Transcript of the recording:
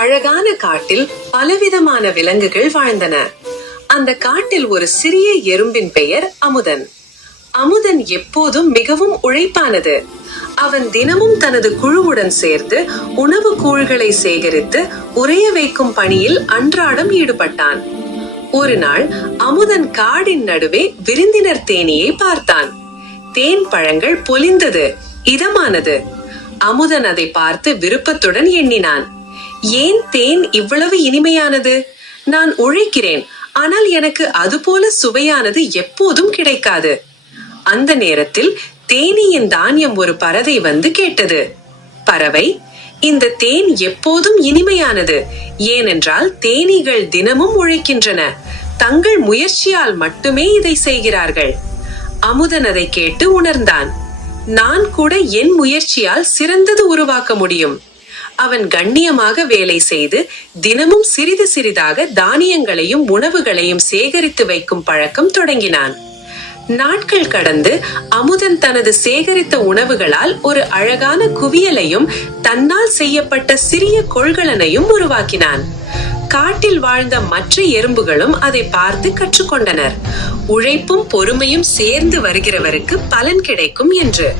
அழகான காட்டில் பலவிதமான விலங்குகள் வாழ்ந்தன. அந்த காட்டில் ஒரு சிறிய எறும்பின் பெயர் அமுதன். அமுதன் எப்போதும் மிகவும் உழைப்பானது. அவன் தினமும் தனது குழுவுடன் சேர்ந்து உணவு கூழ்களை சேகரித்து உறைய வைக்கும் பணியில் அன்றாடம் ஈடுபட்டான். ஒரு நாள் அமுதன் காடின் நடுவே விருந்தினர் தேனீயை பார்த்தான். தேன் பழங்கள் பொலிந்தது, இதமானது. அமுதன் அதை பார்த்து விருப்பத்துடன் எண்ணினான். ஏன் தேன் இவ்வளவு இனிமையானது? நான் உழைக்கிறேன், ஆனால் எனக்கு அதுபோல சுவையானது எப்போதும் கிடைக்காது. அந்த நேரத்தில் தேனீயின் தானியம் ஒரு பறவை வந்து கேட்டது. பறவை, இந்த தேன் எப்போதும் இனிமையானது, ஏனென்றால் தேனீகள் தினமும் உழைக்கின்றன. தங்கள் முயற்சியால் மட்டுமே இதை செய்கிறார்கள். அமுதன் அதை கேட்டு உணர்ந்தான். நான் கூட என் முயற்சியால் சிறந்தது உருவாக்க முடியும். அவன் கண்ணியமாக வேலை செய்து தினமும் சிறிது சிறிதாக தானியங்களையும் உணவுகளையும் சேகரித்து வைக்கும் பழக்கம் தொடங்கினான். நாட்கள் கடந்து அமுதன் தனது சேகரித்த உணவுகளால் ஒரு அழகான குவியலையும் தன்னால் செய்யப்பட்ட சிறிய கொள்கலனையும் உருவாக்கினான். காட்டில் வாழ்ந்த மற்ற எறும்புகளும் அதை பார்த்து கற்றுக்கொண்டனர். உழைப்பும் பொறுமையும் சேர்ந்து வருகிறவருக்கு பலன் கிடைக்கும் என்று.